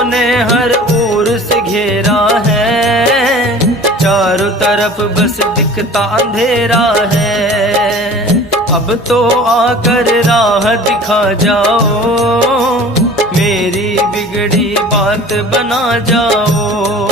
दुश्मनों ने हर ओर से घेरा है, चारों तरफ बस दिखता अंधेरा है। अब तो आकर राह दिखा जाओ, मेरी बिगड़ी बात बना जाओ।